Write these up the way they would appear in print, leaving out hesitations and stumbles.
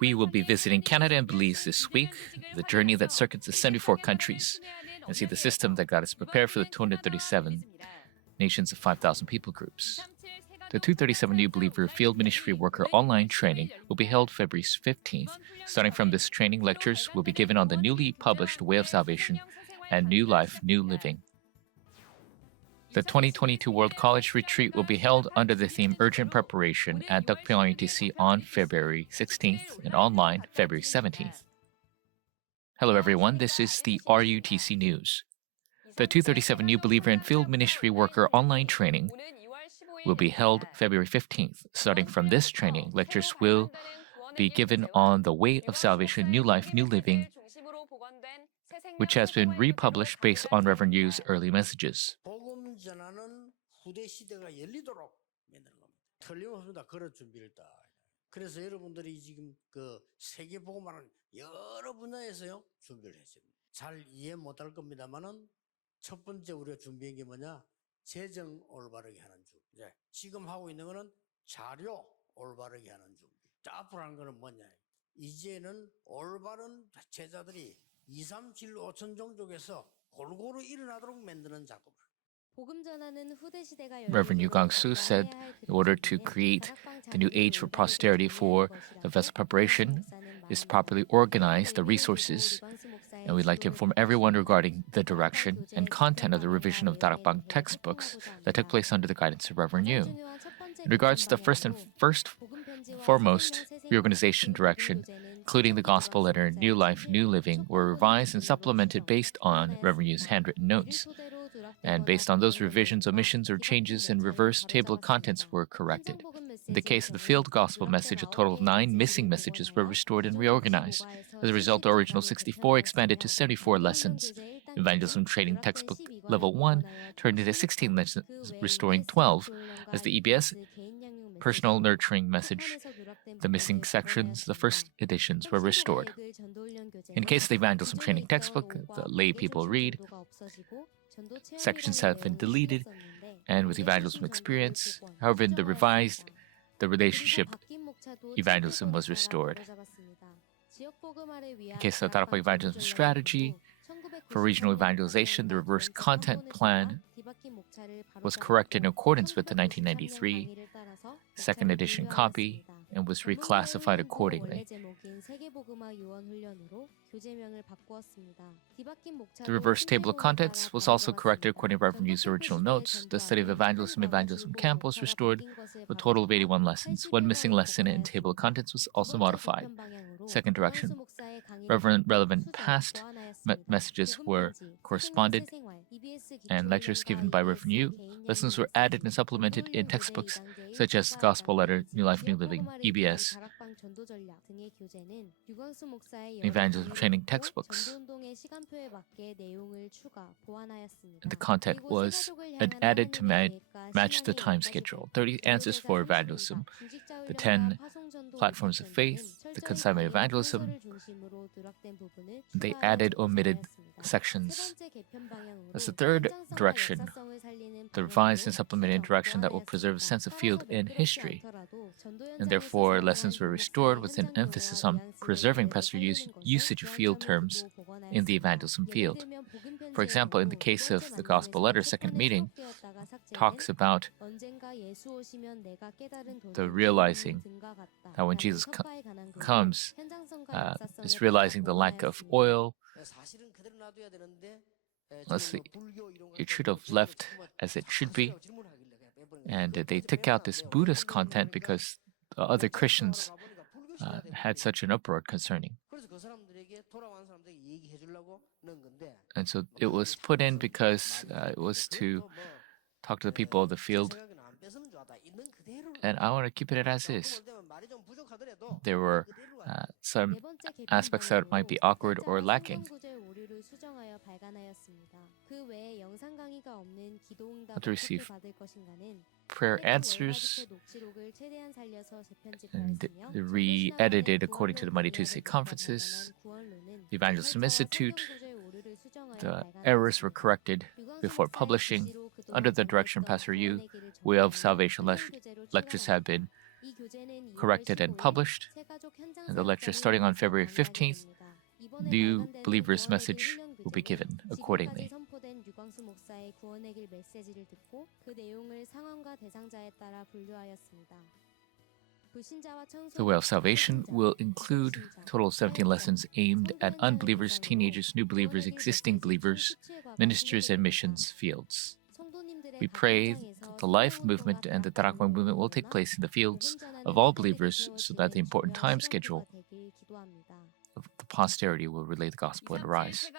We will be visiting Canada and Belize this week, the journey that circuits the 74 countries, and see the system that got us prepared for the 237 Nations of 5,000 People groups. The 237 New Believer Field Ministry Worker online training will be held February 15th. Starting from this training, lectures will be given on the newly published Way of Salvation and New Life, New Living. The 2022 World College Retreat will be held under the theme Urgent Preparation at Deokpyeong UTC on February 16th and online February 17th. Hello everyone, this is the RUTC News. The 237 New Believer and Field Ministry Worker online training will be held February 15th. Starting from this training, lectures will be given on the Way of Salvation, New Life, New Living, which has been republished based on Reverend Yu's early messages. 그래서 여러분들이 지금 그 세계 복음화는 여러 분야에서요 준비를 했습니다. 잘 이해 못할 겁니다만은 첫 번째 우리가 준비한 게 뭐냐? 재정 올바르게 하는 준비. 지금 하고 있는 거는 자료 올바르게 하는 준비. 앞으로 하는 거는 뭐냐? 이제는 올바른 제자들이 2, 3, 7, 5천 종족에서 골고루 일어나도록 만드는 작업을. Reverend Yu Gang-soo said, in order to create the new age for posterity for the vessel preparation, is to properly organize the resources, and we'd like to inform everyone regarding the direction and content of the revision of Darakbang textbooks that took place under the guidance of Reverend Yu. In regards to the first and foremost reorganization direction, including the gospel letter New Life, New Living, were revised and supplemented based on Reverend Yu's handwritten notes. And based on those revisions, omissions, or changes in reverse table of contents were corrected. In the case of the field gospel message, a total of 9 missing messages were restored and reorganized. As a result, the original 64 expanded to 74 lessons. Evangelism Training Textbook Level 1 turned into 16 lessons, restoring 12. As the EBS Personal Nurturing Message, the missing sections, the first editions, were restored. In case of the Evangelism Training Textbook, the lay people read, sections have been deleted, and with evangelism experience, however, in the revised, the relationship evangelism was restored. In case of Darakbang evangelism strategy, for regional evangelization, the reverse content plan was corrected in accordance with the 1993 second edition copy and was reclassified accordingly. The reverse table of contents was also corrected according to Reverend Yu's original notes. The study of evangelism camp was restored with a total of 81 lessons. One missing lesson in table of contents was also modified. Second direction, relevant past messages were corresponded, and lectures given by Reverend Yu. Lessons were added and supplemented in textbooks such as the Gospel Letter, New Life, New Living, EBS, Evangelism Training textbooks. And the content was added to match the time schedule. 30 answers for evangelism, the 10 platforms of faith, the consignment evangelism. They added omitted sections. As the third direction, the revised and supplemented direction that will preserve a sense of field in history. And therefore, lessons were restored with an emphasis on preserving Pastor Yu's usage of field terms in the evangelism field. For example, in the case of the Gospel Letter second meeting, talks about the realizing that when Jesus comes, is realizing the lack of oil. Let's see, it should have left as it should be. And they took out this Buddhist content because the other Christians had such an uproar concerning. And so it was put in because it was to talk to the people of the field. And I want to keep it as is. There were some aspects that might be awkward or lacking. To receive prayer answers and re-edited according to the Monday Tuesday conferences, the Evangelism Institute. The errors were corrected before publishing. Under the direction of Pastor Yu, Way of Salvation lectures have been corrected and published. And the lecture starting on February 15th, new believers' message will be given accordingly. The Way of Salvation will include a total of 17 lessons aimed at unbelievers, teenagers, new believers, existing believers, ministers, and missions fields. We pray that the life movement and the Tarakwan movement will take place in the fields of all believers so that the important time schedule of the posterity will relay the gospel and arise.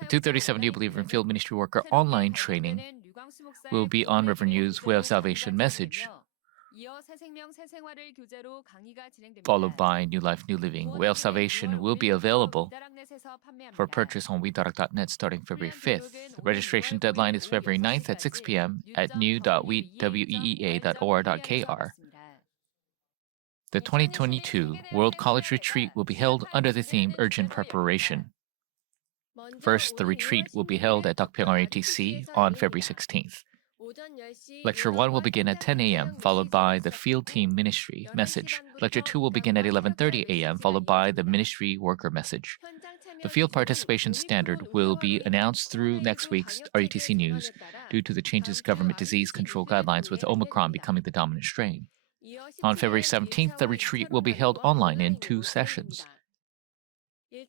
The 237 New Believer and Field Ministry Worker online training will be on Reverend Yu's Way of Salvation message, followed by New Life, New Living. Way of Salvation will be available for purchase on wedarak.net starting February 5th. The registration deadline is February 9th at 6 p.m. at new.weea.or.kr. The 2022 World College Retreat will be held under the theme Urgent Preparation. First, the retreat will be held at Dakpyeong RATC on February 16th. Lecture 1 will begin at 10 a.m., followed by the Field Team Ministry message. Lecture 2 will begin at 11:30 a.m., followed by the Ministry Worker message. The field participation standard will be announced through next week's RUTC News due to the changes in government disease control guidelines with Omicron becoming the dominant strain. On February 17th, the retreat will be held online in 2 sessions.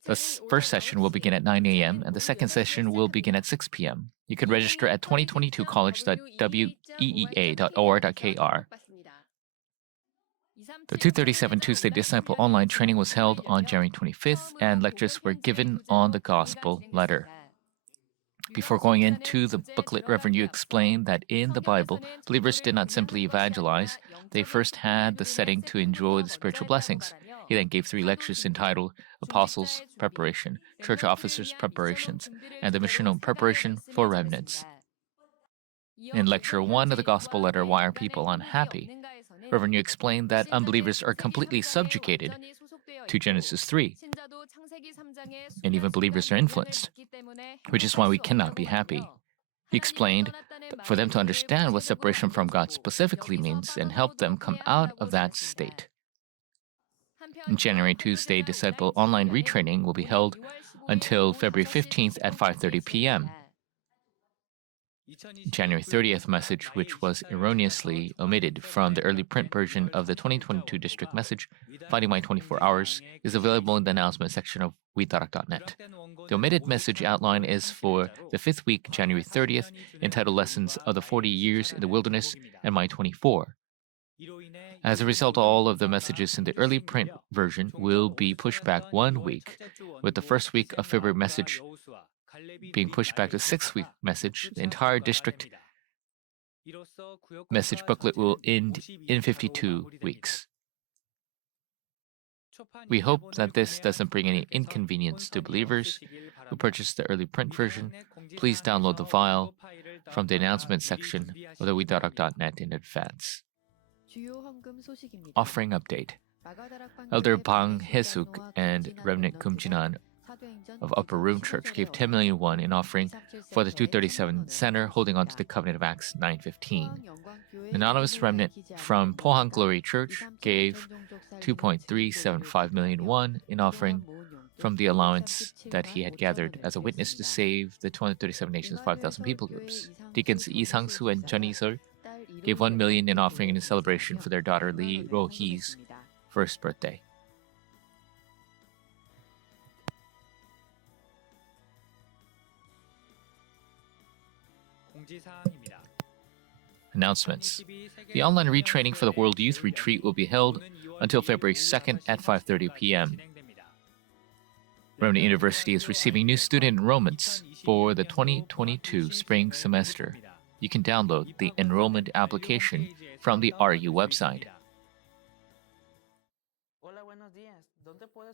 The first session will begin at 9 a.m. and the second session will begin at 6 p.m. You can register at 2022college.weea.or.kr. The 237 Tuesday Disciple online training was held on January 25th and lectures were given on the gospel letter. Before going into the booklet, Reverend Yu explained that in the Bible, believers did not simply evangelize, they first had the setting to enjoy the spiritual blessings. He then gave 3 lectures entitled Apostles' Preparation, Church Officers' Preparations, and the Missional Preparation for Remnants. In Lecture 1 of the Gospel Letter, Why Are People Unhappy?, Reverend Yu explained that unbelievers are completely subjugated to Genesis 3, and even believers are influenced, which is why we cannot be happy. He explained that for them to understand what separation from God specifically means and help them come out of that state. In January Tuesday, Disciple online retraining will be held until February 15th at 5:30 p.m. January 30th message, which was erroneously omitted from the early print version of the 2022 district message, Finding My 24 Hours, is available in the announcement section of wedarak.net. The omitted message outline is for the 5th week, January 30th, entitled Lessons of the 40 Years in the Wilderness and My 24. As a result, all of the messages in the early print version will be pushed back 1 week, with the first week of February message being pushed back to 6th week message. The entire district message booklet will end in 52 weeks. We hope that this doesn't bring any inconvenience to believers who purchased the early print version. Please download the file from the announcement section of the wedarak.net in advance. Offering update. Elder Bang Haesuk and Remnant Kumjinan of Upper Room Church gave 10 million won in offering for the 237 Center, holding on to the covenant of Acts 9:15. Anonymous remnant from Pohang Glory Church gave 2.375 million won in offering from the allowance that he had gathered as a witness to save the 237 nations 5,000 people groups. Deacons Lee Sang-soo and Chun Lee-seol gave 1 million in offering in a celebration for their daughter Lee Ro-hee's first birthday. Announcements. The online retraining for the World Youth Retreat will be held until February 2nd at 5:30 p.m. Remnant University is receiving new student enrollments for the 2022 spring semester. You can download the enrollment application from the RU website.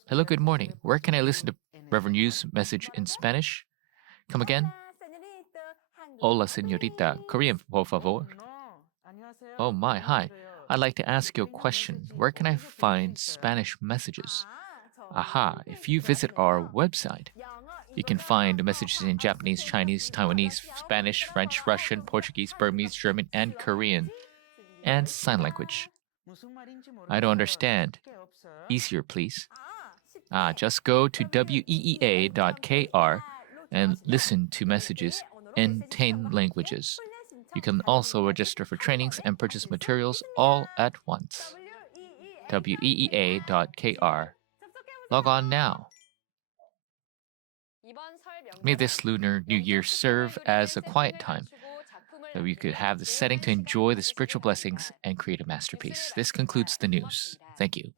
Hello, good morning. Where can I listen to Reverend Yu's message in Spanish? Come again? Hola, señorita. Korean, por favor. Oh my, hi. I'd like to ask you a question. Where can I find Spanish messages? Aha, if you visit our website, you can find messages in Japanese, Chinese, Taiwanese, Spanish, French, Russian, Portuguese, Burmese, German, and Korean, and sign language. I don't understand. Easier, please. Just go to weea.kr and listen to messages in 10 languages. You can also register for trainings and purchase materials all at once. weea.kr. Log on now. May this Lunar New Year serve as a quiet time, that we could have the setting to enjoy the spiritual blessings and create a masterpiece. This concludes the news. Thank you.